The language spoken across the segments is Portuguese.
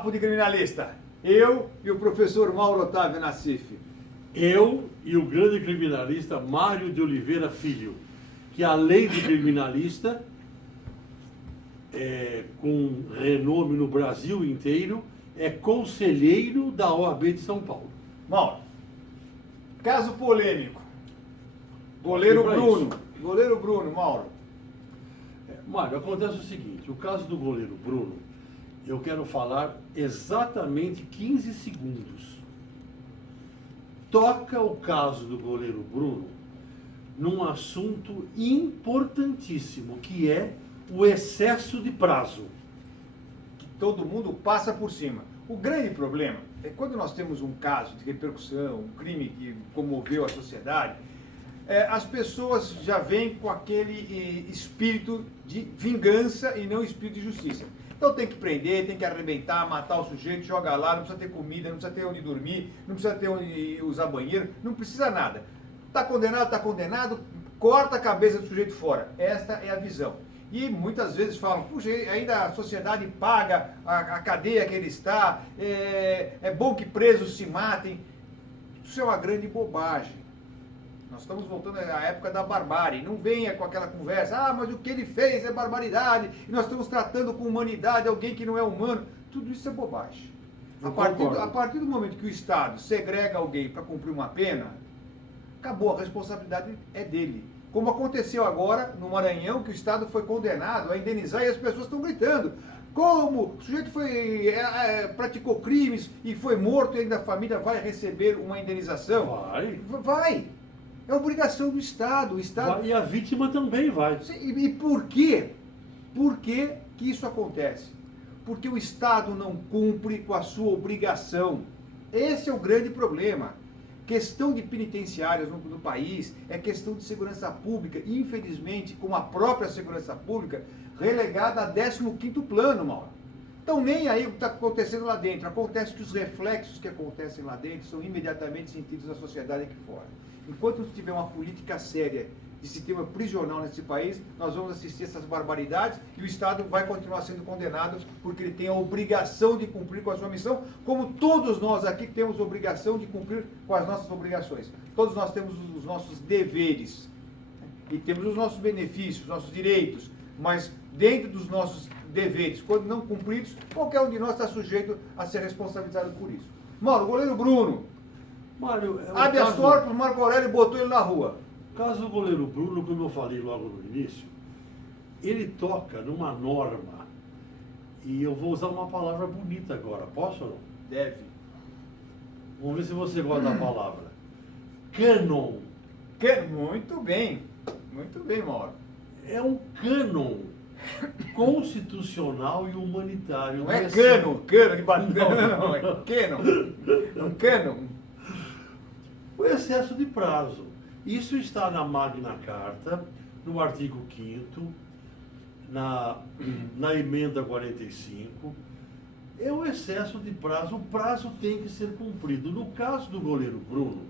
Papo de Criminalista. Eu e o professor Mauro Otávio Nassif. Eu e o grande criminalista Mário de Oliveira Filho, que além de criminalista, com renome no Brasil inteiro, é conselheiro da OAB de São Paulo. Mauro, caso polêmico. Goleiro Bruno. Goleiro Bruno, Mauro. Mário, acontece o seguinte, o caso do goleiro Bruno, eu quero falar exatamente 15 segundos. Toca o caso do goleiro Bruno num assunto importantíssimo, que é o excesso de prazo. Que todo mundo passa por cima. O grande problema é quando nós temos um caso de repercussão, um crime que comoveu a sociedade, as pessoas já vêm com aquele espírito de vingança e não espírito de justiça. Então tem que prender, tem que arrebentar, matar o sujeito, jogar lá, não precisa ter comida, não precisa ter onde dormir, não precisa ter onde usar banheiro, não precisa nada. Está condenado, corta a cabeça do sujeito fora. Esta é a visão. E muitas vezes falam, puxa, ainda a sociedade paga a cadeia que ele está, é bom que presos se matem. Isso é uma grande bobagem. Nós estamos voltando à época da barbárie. Não venha com aquela conversa, mas o que ele fez é barbaridade, e nós estamos tratando com humanidade alguém que não é humano. Tudo isso é bobagem. A partir do momento que o Estado segrega alguém para cumprir uma pena, acabou, a responsabilidade é dele. Como aconteceu agora no Maranhão, que o Estado foi condenado a indenizar e as pessoas estão gritando. Como o sujeito praticou crimes e foi morto e ainda a família vai receber uma indenização? Vai. É obrigação do Estado. O Estado... E a vítima também vai. E por quê? Por que isso acontece? Porque o Estado não cumpre com a sua obrigação. Esse é o grande problema. Questão de penitenciárias no país é questão de segurança pública, infelizmente, como a própria segurança pública, relegada a 15º plano, Mauro. Então nem aí o que está acontecendo lá dentro. Acontece que os reflexos que acontecem lá dentro são imediatamente sentidos na sociedade aqui fora. Enquanto não tiver uma política séria de sistema prisional nesse país, nós vamos assistir essas barbaridades e o Estado vai continuar sendo condenado porque ele tem a obrigação de cumprir com a sua missão, como todos nós aqui temos obrigação de cumprir com as nossas obrigações. Todos nós temos os nossos deveres e temos os nossos benefícios, os nossos direitos, mas dentro dos nossos deveres, quando não cumpridos, qualquer um de nós está sujeito a ser responsabilizado por isso. Mauro, goleiro Bruno, Mário, habeas corpus, Marco Aurélio botou ele na rua. O caso do goleiro Bruno, como eu falei logo no início, ele toca numa norma, e eu vou usar uma palavra bonita agora, posso ou não? Deve. Vamos ver se você gosta da palavra. Cânon. Muito bem, Mauro. É um cânon constitucional e humanitário. Não é cano de banana, não, é cânon. É um cânon. O excesso de prazo. Isso está na Magna Carta, no artigo 5º, na emenda 45. É o excesso de prazo. O prazo tem que ser cumprido. No caso do goleiro Bruno,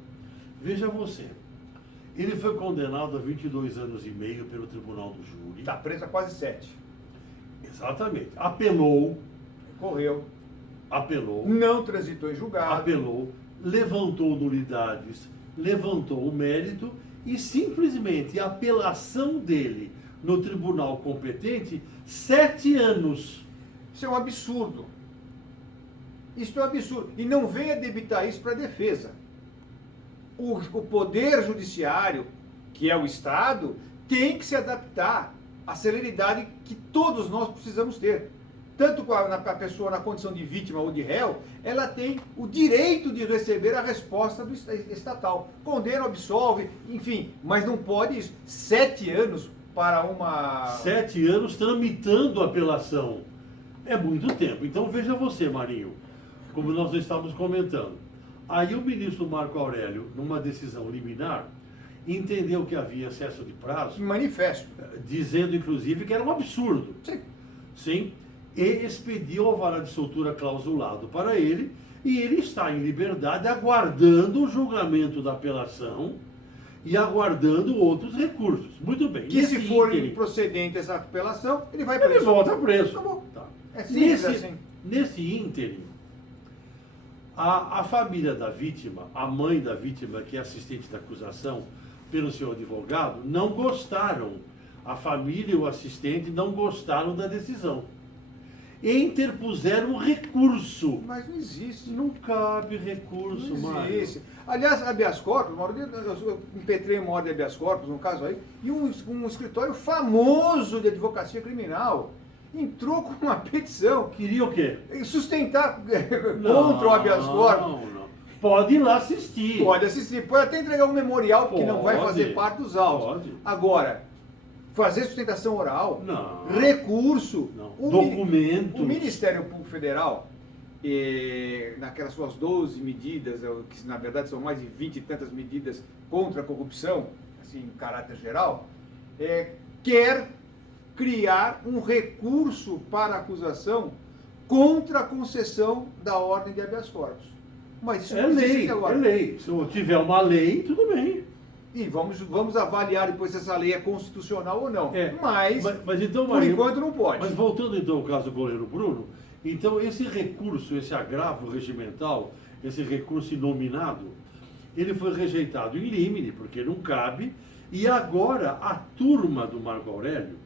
veja você, ele foi condenado a 22 anos e meio pelo Tribunal do Júri. Está preso há quase 7. Exatamente. Apelou. Correu. Apelou. Não transitou em julgado. Apelou. Levantou nulidades. Levantou o mérito e simplesmente a apelação dele no tribunal competente, 7 anos. Isso é um absurdo. Isso é um absurdo. E não venha debitar isso para a defesa. O poder judiciário, que é o Estado, tem que se adaptar à celeridade que todos nós precisamos ter. Tanto a pessoa na condição de vítima ou de réu, ela tem o direito de receber a resposta do estatal. Condena, absolve, enfim, mas não pode isso. 7 anos para uma... 7 anos tramitando a apelação. É muito tempo. Então veja você, Marinho, como nós estávamos comentando. Aí o ministro Marco Aurélio, numa decisão liminar, entendeu que havia excesso de prazo. Manifesto. Dizendo, inclusive, que era um absurdo. Sim. Sim. E expediu o alvará de soltura clausulado para ele, e ele está em liberdade aguardando o julgamento da apelação e aguardando outros recursos. Muito bem. Que se for procedente essa apelação, ele vai preso. Ele volta preso. Acabou. Tá. É simples assim. Nesse ínterim, a família da vítima, a mãe da vítima, que é assistente da acusação, pelo seu advogado, não gostaram. A família e o assistente não gostaram da decisão. Interpuseram um recurso. Mas não existe. Não cabe recurso, Não existe. Mário. Aliás, habeas corpus, eu impetrei uma ordem de habeas corpus, um caso aí, e um escritório famoso de advocacia criminal entrou com uma petição. Queria o quê? Sustentar contra o habeas corpus. Não. Pode ir lá assistir. Pode assistir, pode até entregar um memorial, porque não vai Pode. fazer parte dos autos. Pode. Agora, fazer sustentação oral, Não. recurso, Não. o Documentos. O Ministério Público Federal, naquelas suas 12 medidas, que na verdade são mais de 20 e tantas medidas contra a corrupção, assim, em caráter geral, quer criar um recurso para a acusação contra a concessão da ordem de habeas corpus. Mas isso É não existe lei, agora. é lei. Se tiver uma lei, tudo bem. E vamos avaliar depois se essa lei é constitucional ou não. Mas então, por Marinho, enquanto não pode. Mas voltando então ao caso do goleiro Bruno, então esse recurso, esse agravo regimental, esse recurso inominado, ele foi rejeitado em limine, porque não cabe, e agora a turma do Marco Aurélio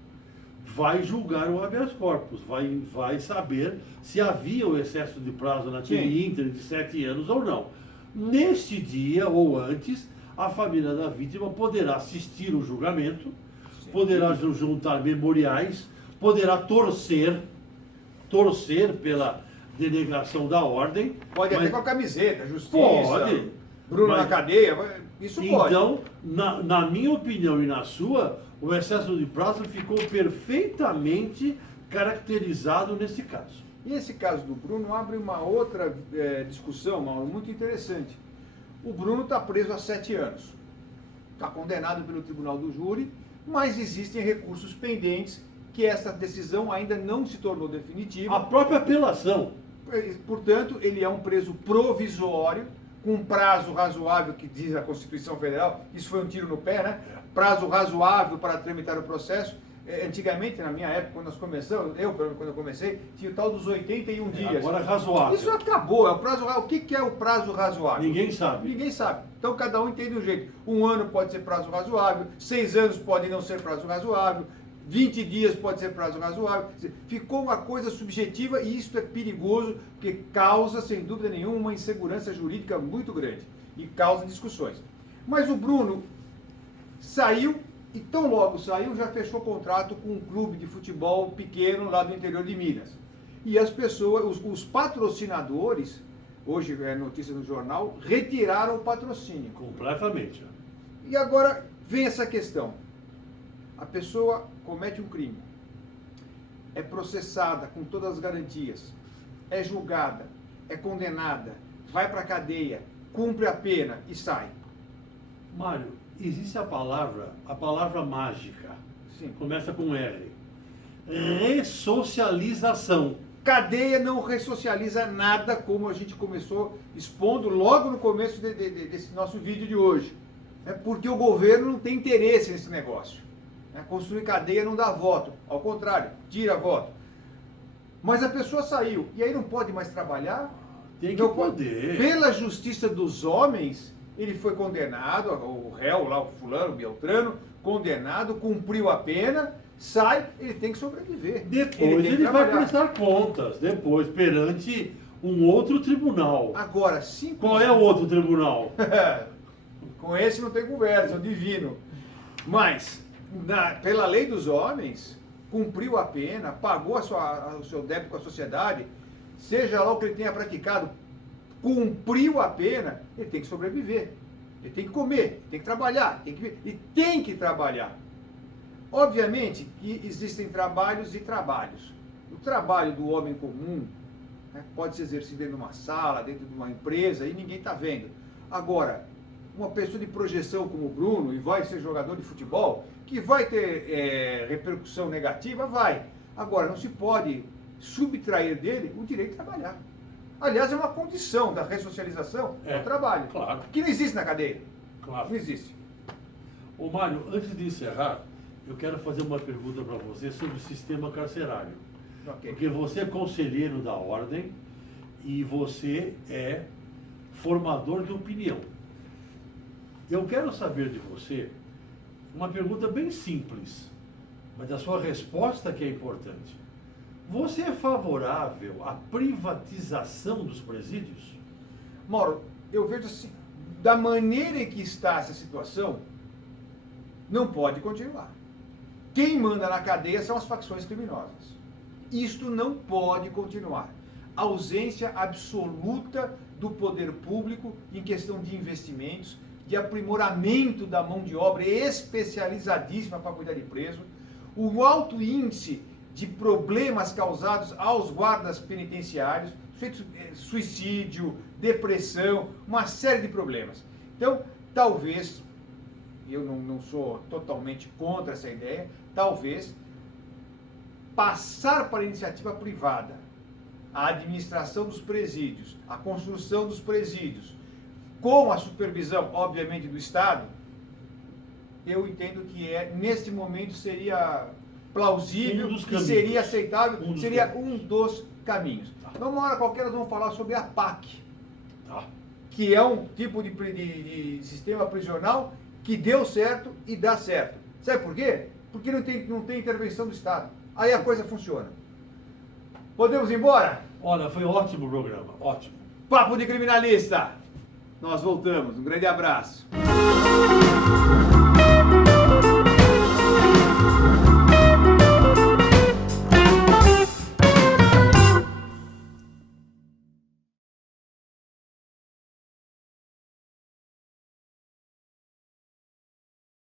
vai julgar o habeas corpus, vai saber se havia o excesso de prazo naquele ínterim de 7 anos ou não. Neste dia ou antes, a família da vítima poderá assistir o julgamento, poderá juntar memoriais, poderá torcer pela denegação da ordem. Pode até com a camiseta, justiça, Pode. Bruno na cadeia, isso pode. Então, na minha opinião e na sua, o excesso de prazo ficou perfeitamente caracterizado nesse caso. E esse caso do Bruno abre uma outra discussão, Mauro, muito interessante. O Bruno está preso há 7 anos. Está condenado pelo Tribunal do Júri, mas existem recursos pendentes que essa decisão ainda não se tornou definitiva. A própria apelação. Portanto, ele é um preso provisório, com um prazo razoável, que diz a Constituição Federal, isso foi um tiro no pé, né? Prazo razoável para tramitar o processo. Antigamente, na minha época, quando nós começamos, quando eu comecei, tinha o tal dos 81 dias. Agora é razoável. Isso acabou, é o prazo razoável. O que é o prazo razoável? Ninguém sabe. Ninguém sabe. Então cada um entende um jeito. 1 ano pode ser prazo razoável, 6 anos pode não ser prazo razoável, 20 dias pode ser prazo razoável. Ficou uma coisa subjetiva e isso é perigoso, porque causa, sem dúvida nenhuma, uma insegurança jurídica muito grande e causa discussões. Mas o Bruno saiu, e tão logo saiu, já fechou contrato com um clube de futebol pequeno lá do interior de Minas. E as pessoas, os patrocinadores, hoje é notícia no jornal, retiraram o patrocínio. Completamente. E agora vem essa questão. A pessoa comete um crime, é processada com todas as garantias, é julgada, é condenada, vai para a cadeia, cumpre a pena e sai. Mário, existe a palavra mágica. Sim. Começa com R. Ressocialização. Cadeia não ressocializa nada, como a gente começou expondo logo no começo desse nosso vídeo de hoje. É porque o governo não tem interesse nesse negócio. Construir cadeia não dá voto, ao contrário, tira voto. Mas a pessoa saiu, e aí não pode mais trabalhar? Tem que não poder. Pela justiça dos homens, ele foi condenado, o réu lá, o fulano, o Beltrano, condenado, cumpriu a pena, sai, ele tem que sobreviver. Depois ele vai prestar contas, depois, perante um outro tribunal. Agora, Qual é o outro tribunal? Com esse não tem conversa, é o divino. Mas, pela lei dos homens, cumpriu a pena, pagou o seu débito com a sociedade, seja lá o que ele tenha praticado, cumpriu a pena, ele tem que sobreviver. Ele tem que comer, tem que trabalhar, tem que trabalhar. Obviamente que existem trabalhos e trabalhos. O trabalho do homem comum, pode se exercer dentro de uma sala, dentro de uma empresa, e ninguém está vendo. Agora, uma pessoa de projeção como o Bruno, e vai ser jogador de futebol, que vai ter repercussão negativa, vai. Agora, não se pode subtrair dele o direito de trabalhar. Aliás, é uma condição da ressocialização do trabalho. Claro. Que não existe na cadeia. Claro. Não existe. Ô Mário, antes de encerrar, eu quero fazer uma pergunta para você sobre o sistema carcerário. Ok. Porque você é conselheiro da ordem e você é formador de opinião. Eu quero saber de você uma pergunta bem simples, mas a sua resposta que é importante. Você é favorável à privatização dos presídios? Mauro, eu vejo assim, da maneira em que está essa situação, não pode continuar. Quem manda na cadeia são as facções criminosas. Isto não pode continuar. Ausência absoluta do poder público em questão de investimentos, de aprimoramento da mão de obra especializadíssima para cuidar de preso, o alto índice de problemas causados aos guardas penitenciários, suicídio, depressão, uma série de problemas. Então, talvez, eu não sou totalmente contra essa ideia, talvez passar para a iniciativa privada a administração dos presídios, a construção dos presídios, com a supervisão, obviamente, do Estado, eu entendo que neste momento seria plausível e seria aceitável, seria um dos caminhos. Então, uma hora qualquer, nós vamos falar sobre a PAC, que é um tipo de sistema prisional que deu certo e dá certo. Sabe por quê? Porque não tem intervenção do Estado. Aí a coisa funciona. Podemos ir embora? Olha, foi ótimo o programa, ótimo. Papo de Criminalista. Nós voltamos. Um grande abraço.